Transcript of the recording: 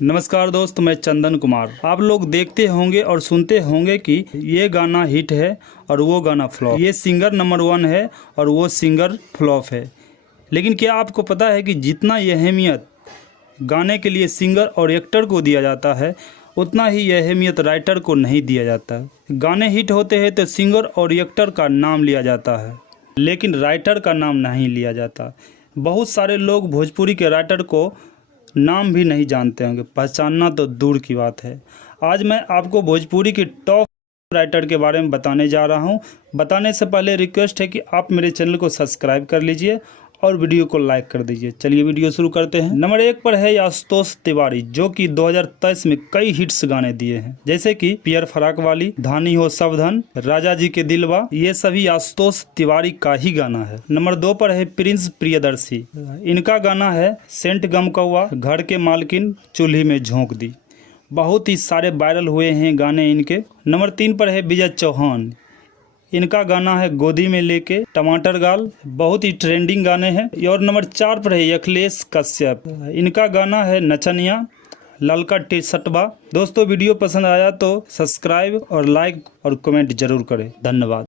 नमस्कार दोस्त, मैं चंदन कुमार। आप लोग देखते होंगे और सुनते होंगे कि ये गाना हिट है और वो गाना फ्लॉप। ये सिंगर नंबर 1 है और वो सिंगर फ्लॉप है। लेकिन क्या आपको पता है कि जितना ये अहमियत गाने के लिए सिंगर और एक्टर को दिया जाता है, उतना ही यह अहमियत राइटर को नहीं दिया जाता। गाने हिट होते हैं तो सिंगर और एक्टर का नाम लिया जाता है, लेकिन राइटर का नाम नहीं लिया जाता। बहुत सारे लोग भोजपुरी के राइटर को नाम भी नहीं जानते होंगे, पहचानना तो दूर की बात है। आज मैं आपको भोजपुरी के टॉप राइटर के बारे में बताने जा रहा हूं। बताने से पहले रिक्वेस्ट है कि आप मेरे चैनल को सब्सक्राइब कर लीजिए और वीडियो को लाइक कर दीजिए। चलिए वीडियो शुरू करते हैं। नंबर 1 पर है आशुतोष तिवारी, जो कि 2023 में कई हिट्स गाने दिए हैं, जैसे कि पियर फराक वाली, धानी हो सावधान, राजा जी के दिलवा। ये सभी आशुतोष तिवारी का ही गाना है। नंबर 2 पर है प्रिंस प्रियदर्शी। इनका गाना है सेंट गम कौआ, घर के मालकिन, चूल्ही में झोंक दी। बहुत ही सारे वायरल हुए हैं गाने इनके। नंबर 3 पर है विजय चौहान। इनका गाना है गोदी में लेके, टमाटर गाल, बहुत ही ट्रेंडिंग गाने हैं। और नंबर 4 पर है अखिलेश कश्यप। इनका गाना है नचनिया, ललका टी शर्टवा। दोस्तों, वीडियो पसंद आया तो सब्सक्राइब और लाइक और कमेंट जरूर करें। धन्यवाद।